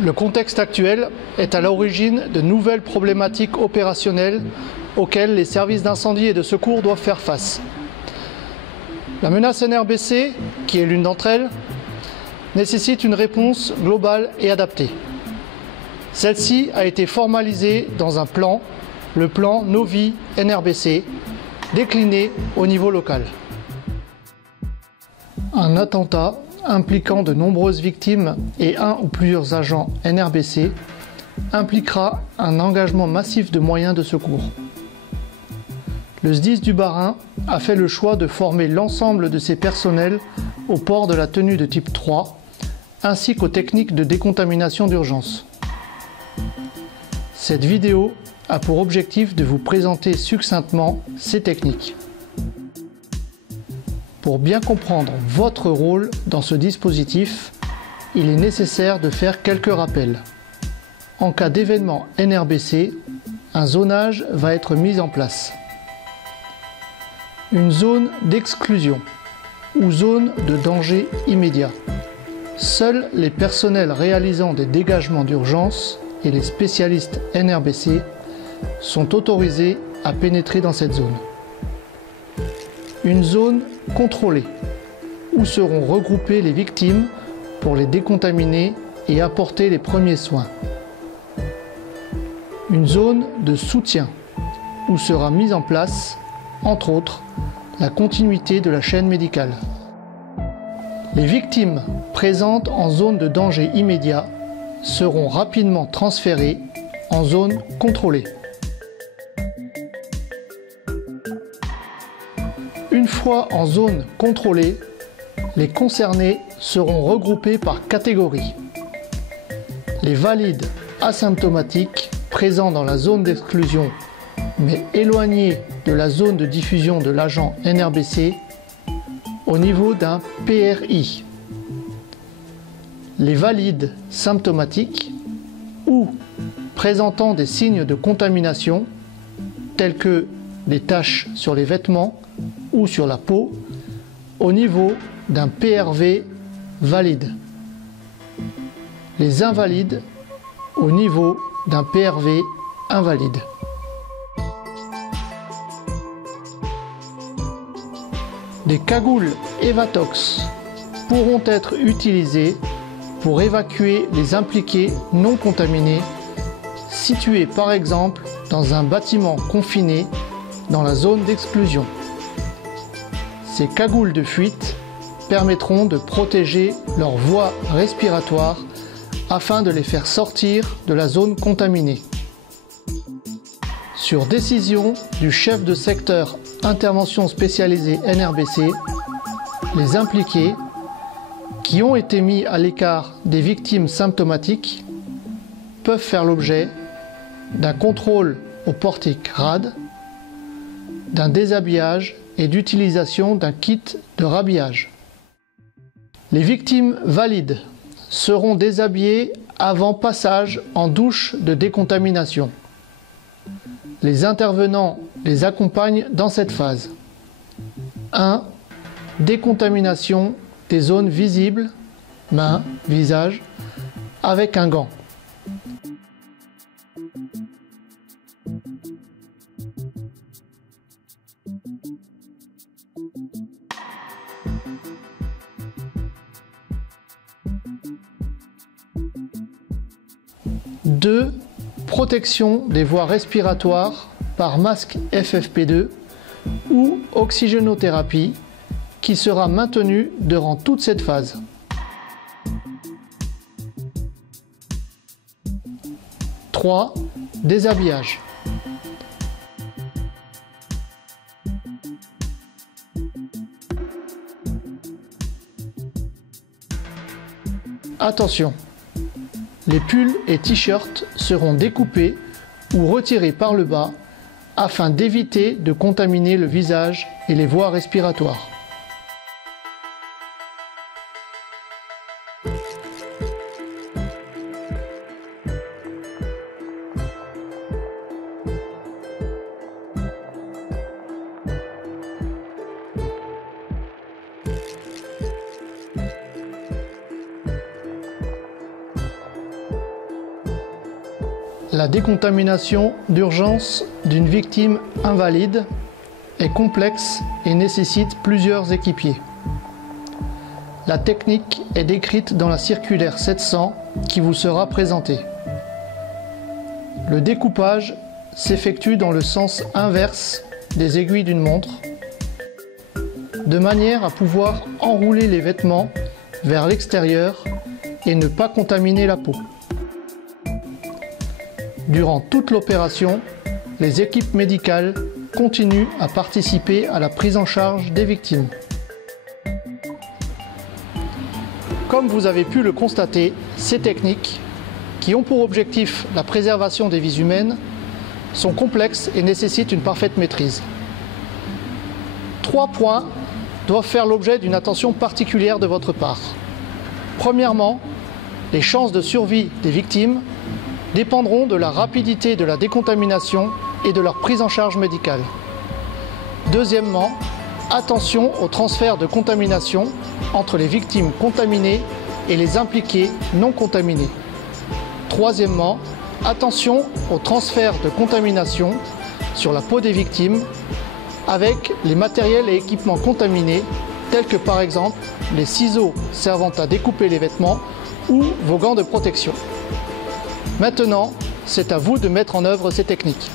Le contexte actuel est à l'origine de nouvelles problématiques opérationnelles auxquelles les services d'incendie et de secours doivent faire face. La menace NRBC, qui est l'une d'entre elles, nécessite une réponse globale et adaptée. Celle-ci a été formalisée dans un plan, le plan Novi NRBC, décliné au niveau local. Un attentat impliquant de nombreuses victimes et un ou plusieurs agents NRBC impliquera un engagement massif de moyens de secours. Le SDIS du Bas-Rhin a fait le choix de former l'ensemble de ses personnels au port de la tenue de type 3 ainsi qu'aux techniques de décontamination d'urgence. Cette vidéo a pour objectif de vous présenter succinctement ces techniques. Pour bien comprendre votre rôle dans ce dispositif, il est nécessaire de faire quelques rappels. En cas d'événement NRBC, un zonage va être mis en place. Une zone d'exclusion ou zone de danger immédiat. Seuls les personnels réalisant des dégagements d'urgence et les spécialistes NRBC sont autorisés à pénétrer dans cette zone. Une zone contrôlée, où seront regroupées les victimes pour les décontaminer et apporter les premiers soins. Une zone de soutien, où sera mise en place, entre autres, la continuité de la chaîne médicale. Les victimes présentes en zone de danger immédiat seront rapidement transférées en zone contrôlée. Une fois en zone contrôlée, les concernés seront regroupés par catégorie. Les valides asymptomatiques présents dans la zone d'exclusion mais éloignés de la zone de diffusion de l'agent NRBC au niveau d'un PRI. Les valides symptomatiques ou présentant des signes de contamination tels que des taches sur les vêtements ou sur la peau au niveau d'un PRV valide. Les invalides au niveau d'un PRV invalide. Des cagoules Evatox pourront être utilisées pour évacuer les impliqués non contaminés situés par exemple dans un bâtiment confiné dans la zone d'exclusion. Ces cagoules de fuite permettront de protéger leurs voies respiratoires afin de les faire sortir de la zone contaminée. Sur décision du chef de secteur intervention spécialisée NRBC, les impliqués qui ont été mis à l'écart des victimes symptomatiques peuvent faire l'objet d'un contrôle au portique RAD, d'un déshabillage et d'utilisation d'un kit de rhabillage. Les victimes valides seront déshabillées avant passage en douche de décontamination. Les intervenants les accompagnent dans cette phase. 1. Décontamination des zones visibles, mains, visage, avec un gant. Deux, protection des voies respiratoires par masque FFP2 ou oxygénothérapie qui sera maintenue durant toute cette phase. 3. Déshabillage. Attention, les pulls et t-shirts seront découpés ou retirés par le bas afin d'éviter de contaminer le visage et les voies respiratoires. La décontamination d'urgence d'une victime invalide est complexe et nécessite plusieurs équipiers. La technique est décrite dans la circulaire 700 qui vous sera présentée. Le découpage s'effectue dans le sens inverse des aiguilles d'une montre, de manière à pouvoir enrouler les vêtements vers l'extérieur et ne pas contaminer la peau. Durant toute l'opération, les équipes médicales continuent à participer à la prise en charge des victimes. Comme vous avez pu le constater, ces techniques, qui ont pour objectif la préservation des vies humaines, sont complexes et nécessitent une parfaite maîtrise. 3 points doivent faire l'objet d'une attention particulière de votre part. Premièrement, les chances de survie des victimes dépendront de la rapidité de la décontamination et de leur prise en charge médicale. Deuxièmement, attention au transfert de contamination entre les victimes contaminées et les impliqués non contaminés. Troisièmement, attention au transfert de contamination sur la peau des victimes avec les matériels et équipements contaminés tels que par exemple les ciseaux servant à découper les vêtements ou vos gants de protection. Maintenant, c'est à vous de mettre en œuvre ces techniques.